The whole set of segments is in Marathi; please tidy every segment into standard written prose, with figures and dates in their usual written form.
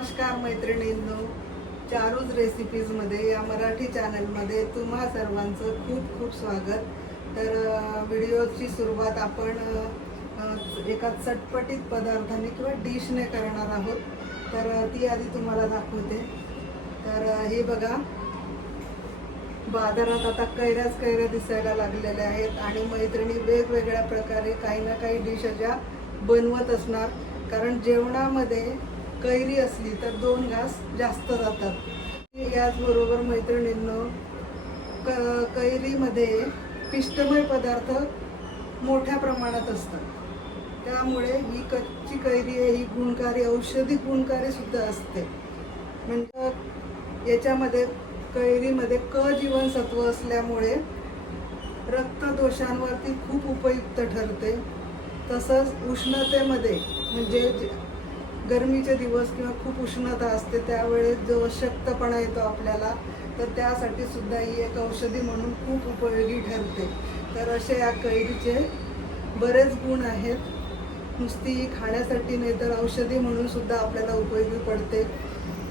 नमस्कार मैत्रिणींनो, चारूज रेसिपीजमध्ये या मराठी चॅनलमध्ये तुम्हा सर्वांचं खूप खूप स्वागत. तर व्हिडिओची सुरुवात आपण एका चटपटीत पदार्थाने किंवा डिशने करणार आहोत. तर ती आधी तुम्हाला दाखवते. तर हे बघा, बाजारात आता कैऱ्या दिसायला लागलेल्या आहेत आणि मैत्रिणी वेगवेगळ्या प्रकारे काही ना काही डिश ज्या बनवत असणार. कारण जेवणामध्ये कैरी असली तर 2 घास जास्त जातात. याचबरोबर मैत्रिणींनो, कैरीमध्ये पिष्टमय पदार्थ मोठ्या प्रमाणात असतात. त्यामुळे ही कच्ची कैरी आहे, ही गुणकारी, औषधी गुणकारी सुद्धा असते. म्हणजे याच्यामध्ये कैरीमध्ये क जीवनसत्व असल्यामुळे रक्तदोषांवरती खूप उपयुक्त ठरते. तसंच उष्णतेमध्ये, म्हणजे गरमीचे दिवस किंवा खूप उष्णता असते त्यावेळेस जो अशक्तपणा येतो आपल्याला, तर त्यासाठी सुद्धा ही एक औषधी म्हणून खूप उपयोगी ठरते. तर असे या कैरीचे बरेच गुण आहेत. नुसती खाण्यासाठी नाही तर औषधी म्हणून सुद्धा आपल्याला उपयोगी पडते.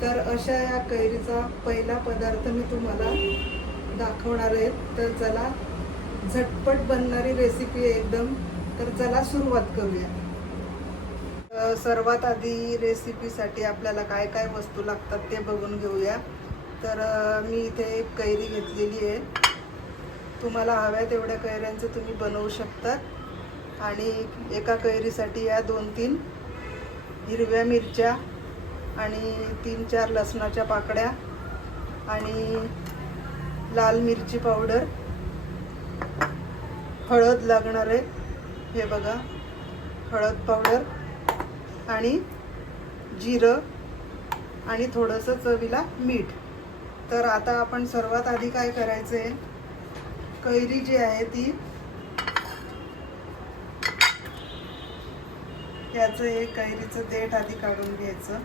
तर अशा या कैरीचा पहिला पदार्थ मी तुम्हाला दाखवणार आहे. तर चला, झटपट बनणारी रेसिपी आहे एकदम. तर चला सुरुवात करूया. सर्वात आधी रेसिपीसाठी आपल्याला काय काय वस्तू लागतात ते बघून घेऊया. तर मी इथे एक कैरी घेतलेली आहे. तुम्हाला हव्या तेवढ्या कैऱ्यांचं तुम्ही बनवू शकता. आणि एका कैरीसाठी या 2-3 हिरव्या मिरच्या आणि 3-4 लसणाच्या पाकळ्या आणि लाल मिरची पावडर, हळद लागणार आहे. हे बघा, हळद पावडर आणि जिरं आणि थोडंसं चवीला मीठ. तर आता आपण सर्वात आधी काय करायचं आहे, कैरी जी आहे ती याचं एक कैरीचं देठ आधी काढून घ्यायचं.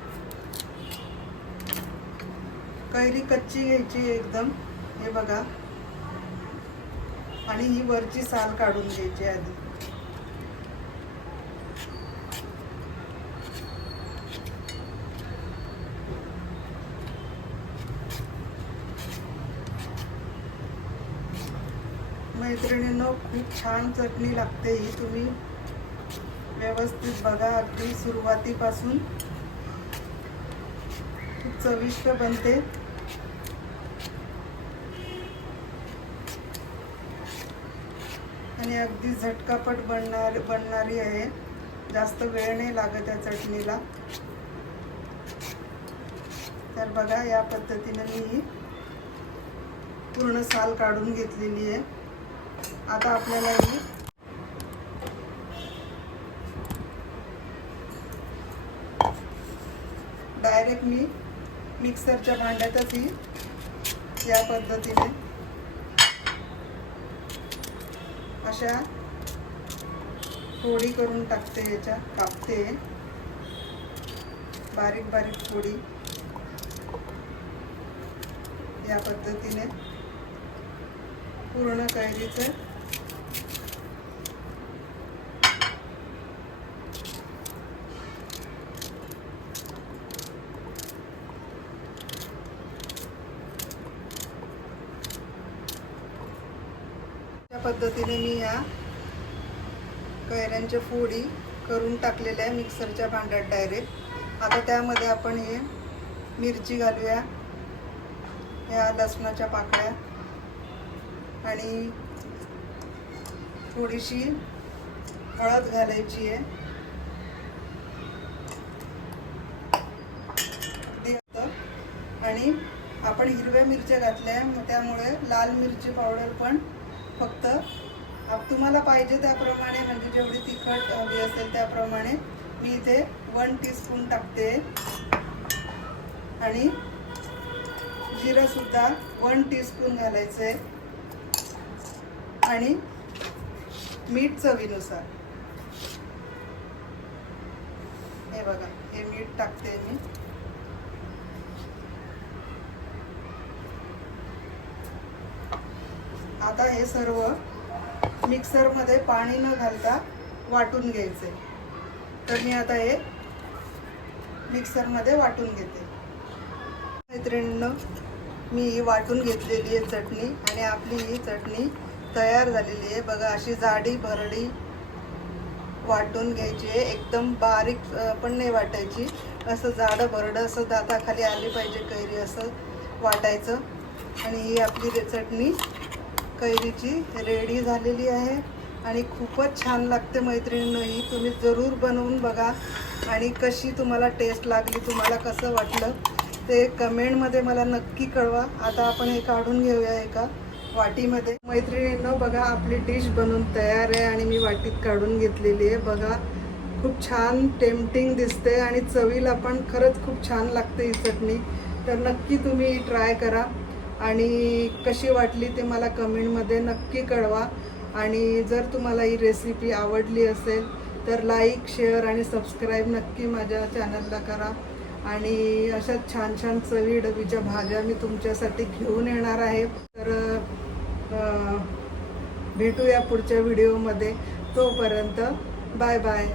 कैरी कच्ची घ्यायची एकदम, हे बघा, आणि ही वरची साल काढून घ्यायची आधी. मैत्रिणींनो, खूप छान चटणी लागते ही. तुम्ही व्यवस्थित बघा, अगदी सुरुवातीपासून खूप चविष्ट बनते. आणि अगदी झटकापट बनणारी आहे. जास्त वेळ नाही लागत या चटणीला. तर बघा, या पद्धतीने मी ही पूर्ण साल काढून घेतलेली आहे. आता आपल्याला ही डायरेक्ट मी मिक्सरच्या भांड्यातच ही या पद्धतीने अशा फोडी करून टाकते. याच्या कापते बारीक बारीक फोडी. या पद्धतीने पूर्ण कैरीचं त्या पद्धतीने मी या कैऱ्यांच्या फोडी करून टाकलेल्या आहे मिक्सरच्या भांड्यात डायरेक्ट. आता त्यामध्ये आपण हे मिरची घालूया, या लसणाच्या पाकळ्या आणि थोडीशी हळद घालायची आहे. आणि आपण हिरव्या मिरच्या घातल्या, त्यामुळे लाल मिरची पावडर पण फक्त तुम्हाला पाहिजे त्याप्रमाणे, म्हणजे जेवढी तिखट हवी असेल त्याप्रमाणे मी इथे 1 टीस्पून टाकते. आणि जिरं सुद्धा 1 टीस्पून घालायचं आहे. आणि मीठ चवीनुसार. हे बघा, हे मीठ टाकते मी. आता हे सर्व मिक्सरमध्ये पाणी न घालता वाटून घ्यायचे. तर मी आता हे मिक्सरमध्ये वाटून घेते. मैत्रिणींनो, मी ही वाटून घेतलेली आहे चटणी आणि आपली ही चटणी तयार झालेली आहे. बघा, अशी जाडी भरडी वाटून घ्यायची आहे. एकदम बारीक पण नाही वाटायची, असं जाडं भरडं असं दाताखाली आली पाहिजे कैरी, असं वाटायचं. आणि ही आपली चटणी कैरीची रेडी झालेली आहे आणि खूपच छान लागते मैत्रिणींनो. ही तुम्ही जरूर बनवून बघा आणि कशी तुम्हाला टेस्ट लागली, तुम्हाला कसं वाटलं ते कमेंटमध्ये मला नक्की कळवा. आता आपण हे काढून घेऊया एका वाटीमध्ये. मैत्रिणींनो बघा, आपली डिश बनवून तयार आहे आणि मी वाटीत काढून घेतलेली आहे. बघा, खूप छान टेम्पटिंग दिसते आणि चवीला पण खरंच खूप छान लागते ही चटणी. तर नक्की तुम्ही ट्राय करा आणि कशी वाटली ते मला कमेंटमध्ये नक्की कळवा. आणि जर तुम्हाला ही रेसिपी आवडली असेल तर लाईक, शेअर आणि सबस्क्राईब नक्की माझ्या चॅनलला करा. आणि अशा छान छान चवी डवीच्या भाज्या मी तुमच्यासाठी घेऊन येणार आहे. तर भेटूया पुढच्या व्हिडिओमध्ये. तोपर्यंत बाय बाय.